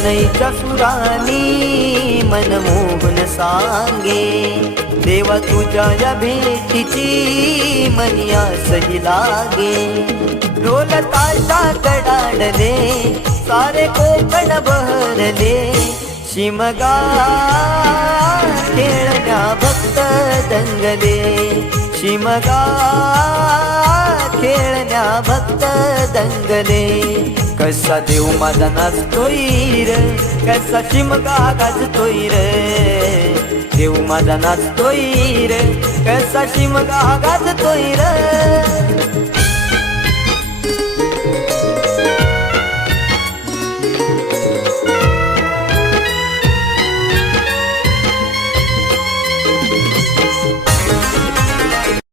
शनईच्या सुरानी मनमोहन सांगे, देवा तुझ्या या भेटीची मनी आसही लागे. ढोल ताशा कडाडले सारे कोकण बहरले, शिमगा खेळण्या भक्त दंगले, शिमगा खेळण्या भक्त दंगले. कसा देव माझा नाचतोय र, कसा शिमगा गाजतोय र, देव माझा नाचतोय र, कसा शिमगा गाजतोय र.